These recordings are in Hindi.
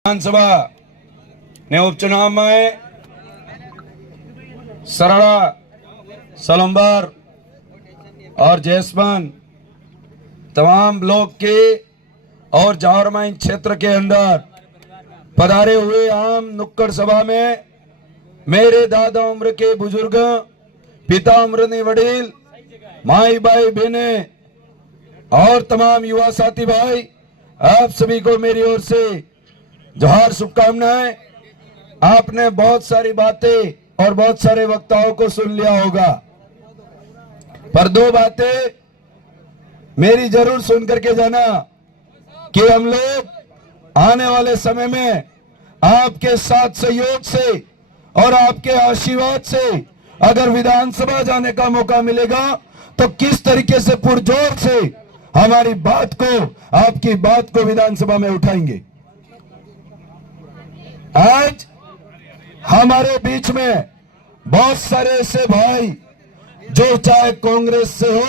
विधानसभा ने उपचुनाव में सरड़ा, सलम्बर और जैसमान तमाम ब्लॉक के और जावरमाइन क्षेत्र के अंदर पधारे हुए आम नुक्कड़ सभा में मेरे दादा उम्र के बुजुर्ग, पिता उम्र ने वडील, माई भाई बहने और तमाम युवा साथी भाई, आप सभी को मेरी ओर से जोहार, शुभकामनाएं। आपने बहुत सारी बातें और बहुत सारे वक्ताओं को सुन लिया होगा, पर दो बातें मेरी जरूर सुन करके जाना कि हम लोग आने वाले समय में आपके साथ सहयोग से और आपके आशीर्वाद से अगर विधानसभा जाने का मौका मिलेगा तो किस तरीके से पुरजोर से हमारी बात को, आपकी बात को विधानसभा में उठाएंगे। आज हमारे बीच में बहुत सारे ऐसे भाई जो चाहे कांग्रेस से हो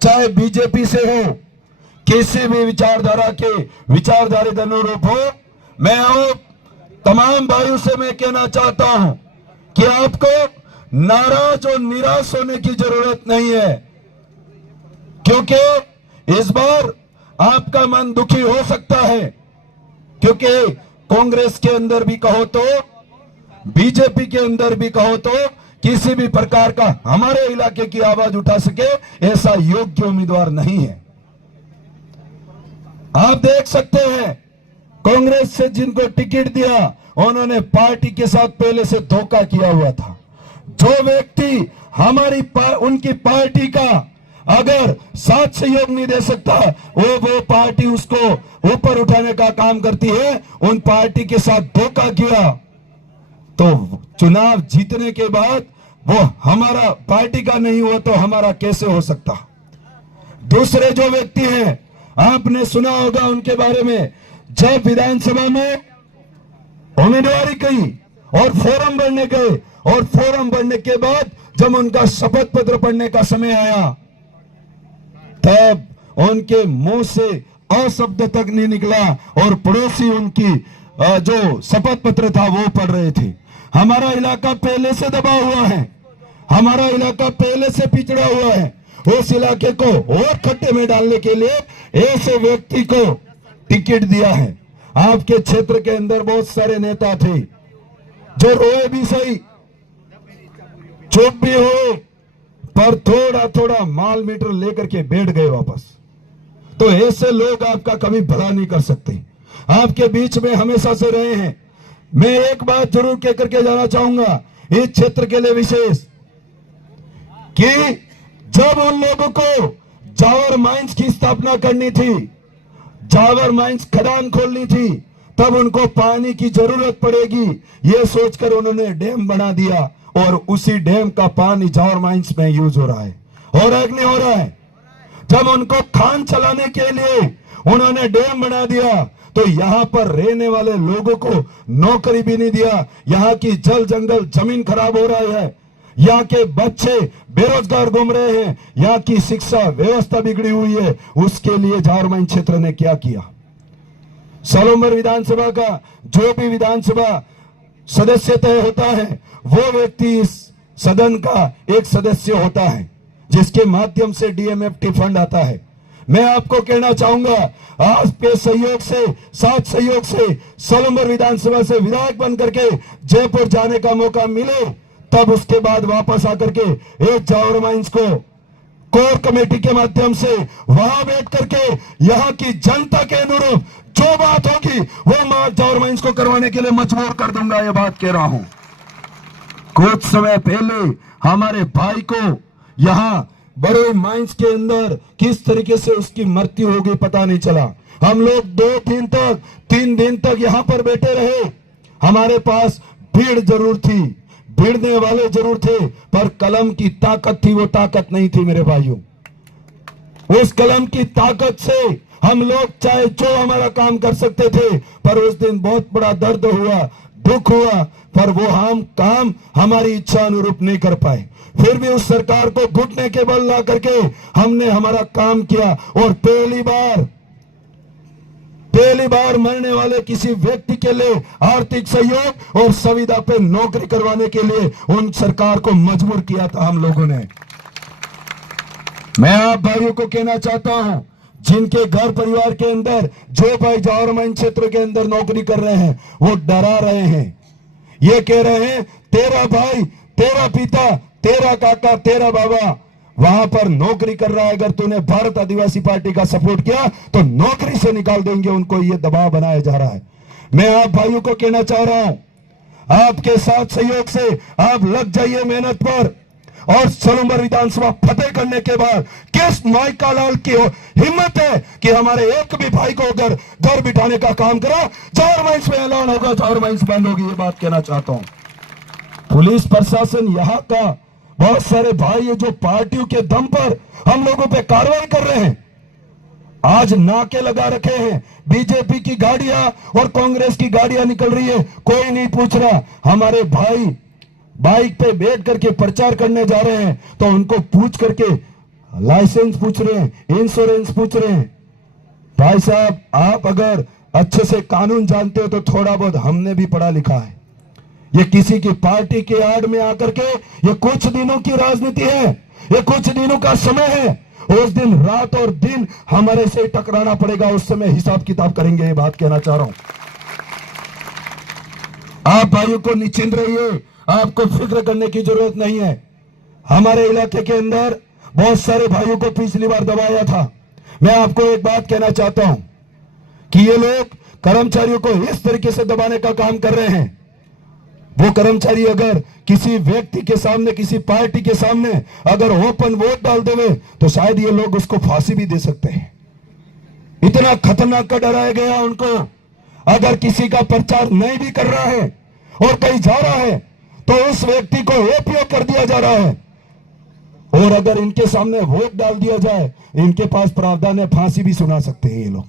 चाहे बीजेपी से हो, किसी भी विचारधारा के विचारधारा के अनुरूप हो, मैं आप तमाम भाइयों से मैं कहना चाहता हूं कि आपको नाराज और निराश होने की जरूरत नहीं है, क्योंकि इस बार आपका मन दुखी हो सकता है, क्योंकि कांग्रेस के अंदर भी कहो तो, बीजेपी के अंदर भी कहो तो, किसी भी प्रकार का हमारे इलाके की आवाज उठा सके ऐसा योग्य उम्मीदवार नहीं है। आप देख सकते हैं कांग्रेस से जिनको टिकट दिया उन्होंने पार्टी के साथ पहले से धोखा किया हुआ था। जो व्यक्ति हमारी उनकी पार्टी का अगर साथ सहयोग नहीं दे सकता, वो पार्टी उसको ऊपर उठाने का काम करती है। उन पार्टी के साथ धोखा किया तो चुनाव जीतने के बाद वो हमारा पार्टी का नहीं हुआ तो हमारा कैसे हो सकता। दूसरे जो व्यक्ति हैं, आपने सुना होगा उनके बारे में, जब विधानसभा में उम्मीदवारी की और फॉर्म भरने गए और फॉर्म भरने के बाद जब उनका शपथ पत्र पढ़ने का समय आया तब उनके मुंह से अशब्द तक नहीं निकला और पड़ोसी उनकी जो शपथ पत्र था वो पढ़ रहे थे। हमारा इलाका पहले से दबा हुआ है, हमारा इलाका पहले से पिछड़ा हुआ है। उस इलाके को और खट्टे में डालने के लिए ऐसे व्यक्ति को टिकट दिया है। आपके क्षेत्र के अंदर बहुत सारे नेता थे जो रोए भी सही, चुप भी हुए, पर थोड़ा थोड़ा माल मीटर लेकर के बैठ गए वापस। तो ऐसे लोग आपका कभी भला नहीं कर सकते। आपके बीच में हमेशा से रहे हैं। मैं एक बात जरूर कह करके जाना चाहूंगा इस क्षेत्र के लिए विशेष, कि जब उन लोगों को जावर माइंस की स्थापना करनी थी, जावर माइंस खदान खोलनी थी, तब उनको पानी की जरूरत पड़ेगी ये सोचकर उन्होंने डैम बना दिया और उसी डैम का पानी जावर माइंस में यूज हो रहा है। और नहीं हो रहा है। जब उनको खान चलाने के लिए उन्होंने डैम बना दिया तो यहाँ पर रहने वाले लोगों को नौकरी भी नहीं दिया। यहाँ की जल जंगल जमीन खराब हो रही है, यहाँ के बच्चे बेरोजगार घूम रहे हैं, यहाँ की शिक्षा व्यवस्था बिगड़ी हुई है। उसके लिए जावरमाइन क्षेत्र ने क्या किया? सलम्बर विधानसभा का जो भी विधानसभा सदस्य तय होता है वो व्यक्ति इस सदन का एक सदस्य होता है, जिसके माध्यम से डीएमएफटी फंड आता है। मैं आपको कहना चाहूंगा, आपके सहयोग से, साथ सहयोग से सलम्बर विधानसभा से विधायक बन करके जयपुर जाने का मौका मिले, तब उसके बाद वापस आकर के एक जावरमाइंस को कोर कमेटी के माध्यम से वहां बैठ करके यहाँ की जनता के अनुरूप जो बात होगी वो मैं जावरमाइंस को करवाने के लिए मजबूर कर दूंगा। ये बात कह रहा हूं। कुछ समय पहले हमारे भाई को यहाँ बड़े माइंस के अंदर किस तरीके से उसकी मृत्यु हो गई पता नहीं चला। हम लोग 3 दिन तक यहाँ पर बैठे रहे। हमारे पास भीड़ जरूर थी, भिड़ने वाले जरूर थे, पर कलम की ताकत थी वो ताकत नहीं थी मेरे भाइयों। उस कलम की ताकत से हम लोग चाहे जो हमारा काम कर सकते थे, पर उस दिन बहुत बड़ा दर्द हुआ, दुख हुआ, पर वो हम काम हमारी इच्छा अनुरूप नहीं कर पाए। फिर भी उस सरकार को घुटने के बल ला करके हमने हमारा काम किया और पहली बार पहली बार मरने वाले किसी व्यक्ति के लिए आर्थिक सहयोग और संविदा पे नौकरी करवाने के लिए उन सरकार को मजबूर किया था हम लोगों ने। मैं आप भाइयों को कहना चाहता हूं, जिनके घर परिवार के अंदर जो भाई जावरमन क्षेत्र के अंदर नौकरी कर रहे हैं, वो डरा रहे हैं। ये कह रहे हैं तेरा भाई, तेरा पिता, तेरा काका, तेरा बाबा वहां पर नौकरी कर रहा है, अगर तूने भारत आदिवासी पार्टी का सपोर्ट किया तो नौकरी से निकाल देंगे उनको। ये दबाव बनाया जा रहा है। मैं आप भाइयों को कहना चाह रहा हूं, आपके साथ सहयोग से आप लग जाइए मेहनत पर, और सलूमबर विधानसभा फतेह करने के बाद किस माइका लाल की हिम्मत है कि हमारे एक भी भाई को अगर घर बिठाने का काम करा, जावरमन में ऐलान होगा, जावरमन बंद होगी। ये बात कहना चाहता हूं। पुलिस प्रशासन यहाँ का बहुत सारे भाई है जो पार्टियों के दम पर हम लोगों पे कार्रवाई कर रहे हैं। आज नाके लगा रखे हैं, बीजेपी की गाड़ियां और कांग्रेस की गाड़ियां निकल रही है, कोई नहीं पूछ रहा। हमारे भाई बाइक पे बैठ करके प्रचार करने जा रहे हैं तो उनको पूछ करके लाइसेंस पूछ रहे हैं, इंश्योरेंस पूछ रहे हैं। भाई साहब, आप अगर अच्छे से कानून जानते हो तो थोड़ा बहुत हमने भी पढ़ा लिखा है। ये किसी की पार्टी के आड़ में आकर के ये कुछ दिनों की राजनीति है, ये कुछ दिनों का समय है। उस दिन रात और दिन हमारे से टकराना पड़ेगा, उस समय हिसाब किताब करेंगे। ये बात कहना चाह रहा हूं। आप भाइयों को निश्चिंत रहिए, आपको फिक्र करने की जरूरत नहीं है। हमारे इलाके के अंदर बहुत सारे भाइयों को पिछली बार दबाया था। मैं आपको एक बात कहना चाहता हूं कि ये लोग कर्मचारियों को इस तरीके से दबाने का काम कर रहे हैं। वो कर्मचारी अगर किसी व्यक्ति के सामने, किसी पार्टी के सामने अगर ओपन वोट डाल देवे तो शायद ये लोग उसको फांसी भी दे सकते हैं। इतना खतरनाक का डराया गया उनको। अगर किसी का प्रचार नहीं भी कर रहा है और कहीं जा रहा है तो उस व्यक्ति को एपीओ कर दिया जा रहा है, और अगर इनके सामने वोट डाल दिया जाए, इनके पास प्रावधान है, फांसी भी सुना सकते हैं ये लोग।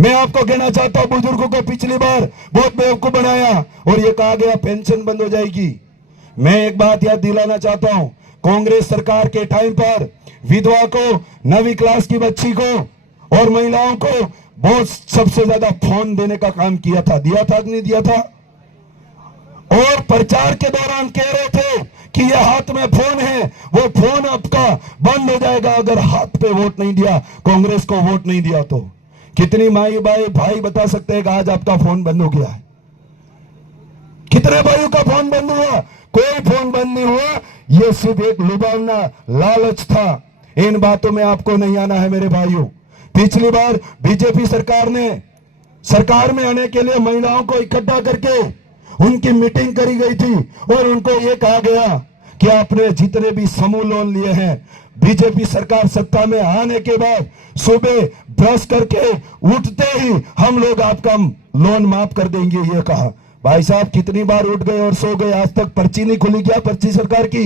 मैं आपको कहना चाहता हूं, बुजुर्गों को पिछली बार बहुत बेवकूफ बनाया और ये कहा गया पेंशन बंद हो जाएगी। मैं एक बात याद दिलाना चाहता हूं, कांग्रेस सरकार के टाइम पर विधवा को, 9वीं क्लास की बच्ची को और महिलाओं को बहुत सबसे ज्यादा फोन देने का काम किया था। दिया था कि नहीं दिया था? और प्रचार के दौरान कह रहे थे कि ये हाथ में फोन है, वो फोन आपका बंद हो जाएगा अगर हाथ पे वोट नहीं दिया, कांग्रेस को वोट नहीं दिया तो। कितनी माई भाई बता सकते हैं कि आज आपका फोन बंद हो गया है? कितने भाइयों का फोन बंद हुआ? कोई फोन बंद नहीं हुआ। ये सिर्फ एक लुभावना, लालच था। इन बातों में आपको नहीं आना है मेरे भाइयों। पिछली बार बीजेपी सरकार ने सरकार में आने के लिए महिलाओं को इकट्ठा करके उनकी मीटिंग करी गई थी और उनको ये कहा गया कि आपने जितने भी समूह लोन लिए हैं, बीजेपी सरकार सत्ता में आने के बाद सुबह ब्रश करके उठते ही हम लोग आपका लोन माफ कर देंगे। ये कहा। भाई साहब, कितनी बार उठ गए और सो गए, आज तक पर्ची नहीं खुली क्या पर्ची सरकार की?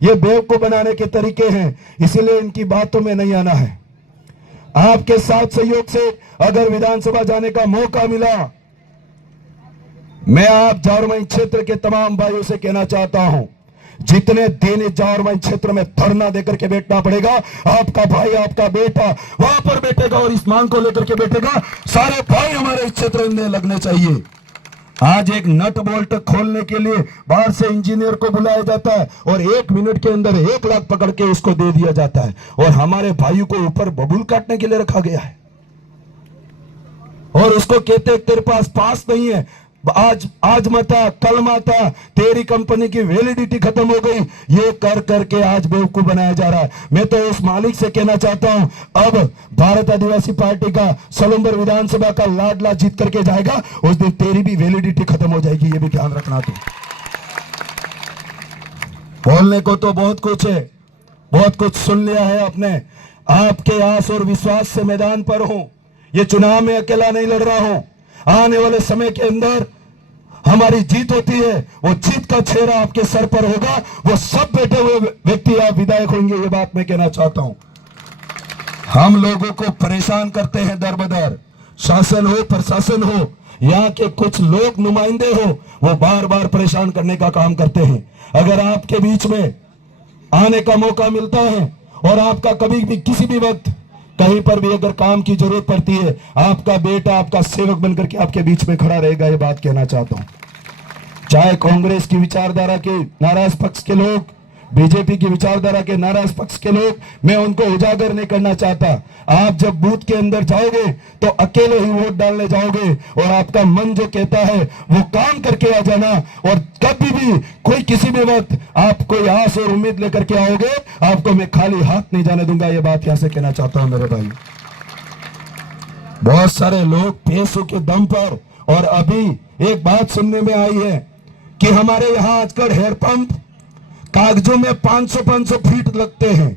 ये बेवकूफ बनाने के तरीके हैं, इसीलिए इनकी बातों में नहीं आना है। आपके साथ सहयोग से अगर विधानसभा जाने का मौका मिला, मैं आप जावरमन क्षेत्र के तमाम भाइयों से कहना चाहता हूं, जितने दिन जावरमन क्षेत्र में धरना देकर के बैठना पड़ेगा, आपका भाई, आपका बेटा वहां पर बैठेगा और इस मांग को लेकर के बैठेगा। सारे भाई हमारे इस क्षेत्र में लगने चाहिए। आज एक नट बोल्ट खोलने के लिए बाहर से इंजीनियर को बुलाया जाता है और 1 मिनट के अंदर 1 लाख पकड़ के उसको दे दिया जाता है, और हमारे भाइयों को ऊपर बबूल काटने के लिए रखा गया है और उसको कहते तेरे पास नहीं है, आज मता कल मता, तेरी कंपनी की वैलिडिटी खत्म हो गई। ये कर करके आज बेवकूफ बनाया जा रहा है। मैं तो उस मालिक से कहना चाहता हूं, अब भारत आदिवासी पार्टी का सलूमबर विधानसभा का लाडला जीत करके जाएगा, उस दिन तेरी भी वैलिडिटी खत्म हो जाएगी। ये भी ध्यान रखना। तो बोलने को तो बहुत कुछ है, बहुत कुछ सुन लिया है आपने। आपके आस और विश्वास से मैदान पर हूं। ये चुनाव में अकेला नहीं लड़ रहा हूं। आने वाले समय के अंदर हमारी जीत होती है, वो जीत का चेहरा आपके सर पर होगा। वो सब बैठे हुए व्यक्ति आप विधायक होंगे। ये बात मैं कहना चाहता हूं। हम लोगों को परेशान करते हैं दर बदर, शासन हो प्रशासन हो, यहाँ के कुछ लोग नुमाइंदे हो, वो बार बार परेशान करने का काम करते हैं। अगर आपके बीच में आने का मौका मिलता है और आपका कभी भी किसी भी वक्त कहीं पर भी अगर काम की जरूरत पड़ती है, आपका बेटा आपका सेवक बनकर के आपके बीच में खड़ा रहेगा। ये बात कहना चाहता हूं। चाहे कांग्रेस की विचारधारा के नाराज पक्ष के लोग, बीजेपी की विचारधारा के नाराज पक्ष के लोग, मैं उनको उजागर नहीं करना चाहता। आप जब बूथ के अंदर जाओगे तो अकेले ही वोट डालने जाओगे और आपका मन जो कहता है वो काम करके आ जाना। और कभी भी कोई किसी भी वक्त आप कोई आस और उम्मीद लेकर के आओगे, आपको मैं खाली हाथ नहीं जाने दूंगा। ये बात यहां से कहना चाहता हूं मेरे भाई। बहुत सारे लोग पैसों के दम पर, और अभी एक बात सुनने में आई है कि हमारे यहां आजकल हेयर पंप कागजों में 500 फीट लगते हैं।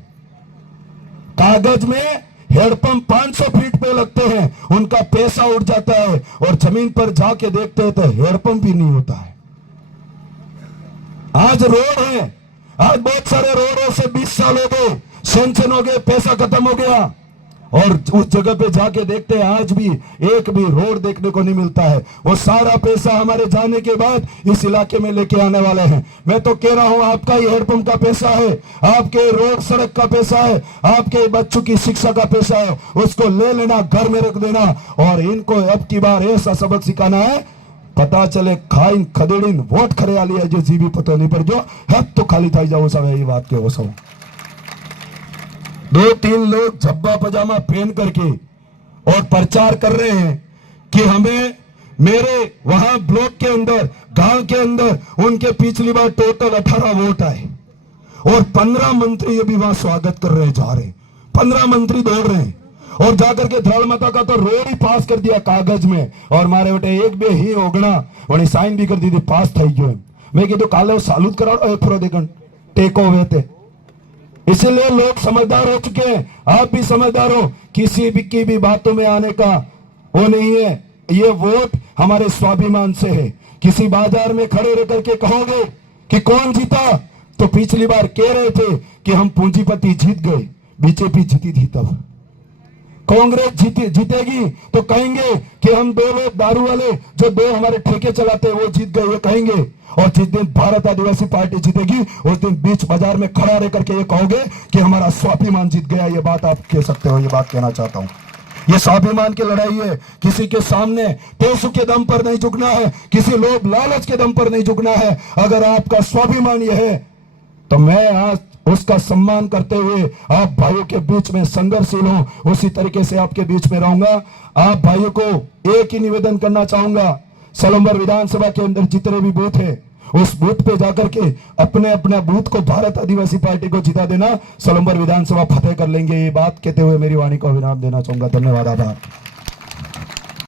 कागज में हेडपंप 500 फीट पे लगते हैं, उनका पैसा उड़ जाता है और जमीन पर जाके देखते हैं तो हेडपंप ही नहीं होता है। आज रोड है, आज बहुत सारे रोडों से 20 साल हो गए, सेंक्शन हो गए, पैसा खत्म हो गया, और उस जगह पे जाके देखते हैं आज भी एक भी रोड देखने को नहीं मिलता है। वो सारा पैसा हमारे जाने के बाद इस इलाके में लेके आने वाले हैं। मैं तो कह रहा हूं, आपका ही हेडपंप का पैसा है, आपके रोड सड़क का पैसा है, आपके बच्चों की शिक्षा का पैसा है, उसको ले लेना, घर में रख देना, और इनको अब की बार ऐसा सबक सिखाना है, पता चले खाइन खदेड़ीन वोट खरे आली है जो जीवी पतो नहीं पर जो हद तो खाली था जाओ सब। यही बात के वो सब 2-3 लोग झब्बा पजामा पहन करके और प्रचार कर रहे हैं कि हमें मेरे वहां ब्लॉक के अंदर, गांव के अंदर उनके पिछली बार टोटल 18 वोट आए और 15 मंत्री अभी वहां स्वागत कर रहे जा रहे, 15 मंत्री दौड़ रहे हैं, और जाकर के धड़ माता का तो रोड ही पास कर दिया कागज में, और मारे बेटे एक बे ही होगना वही साइन भी कर दी थी, पास થઈ ગયો। मैं कीधु काले सालूत कराओ एक थोड़ा देखन टेको हुए थे। इसलिए लोग समझदार हो चुके हैं, आप भी समझदार हो, किसी भी की भी बातों में आने का वो नहीं है। ये वोट हमारे स्वाभिमान से है। किसी बाजार में खड़े रह करके कहोगे कि कौन जीता, तो पिछली बार कह रहे थे कि हम पूंजीपति जीत गए, बीजेपी जीती थी, तब कांग्रेस जीतेगी तो कहेंगे कि हम 2 लोग दारू वाले जो 2 हमारे ठेके चलाते हैं वो जीत गए, ये कहेंगे। और जिस दिन भारत आदिवासी पार्टी जीतेगी उस दिन बीच बाजार में खड़ा रह करके ये कहोगे कि हमारा स्वाभिमान जीत गया। ये बात आप कह सकते हो, ये बात कहना चाहता हूं। ये स्वाभिमान की लड़ाई है, किसी के सामने पैसों के दम पर नहीं झुकना है, किसी लोभ लालच के दम पर नहीं झुकना है। अगर आपका स्वाभिमान ये है तो मैं आज उसका सम्मान करते हुए आप भाइयों के बीच में संघर्षशील हूं, उसी तरीके से आपके बीच में रहूंगा। आप भाइयों को एक ही निवेदन करना चाहूंगा, सलम्बर विधानसभा के अंदर जितने भी बूथ है उस बूथ पे जाकर के अपने अपने बूथ को भारत आदिवासी पार्टी को जिता देना, सलम्बर विधानसभा फतेह कर लेंगे। ये बात कहते हुए मेरी वाणी को विराम देना चाहूंगा। धन्यवाद, आभार।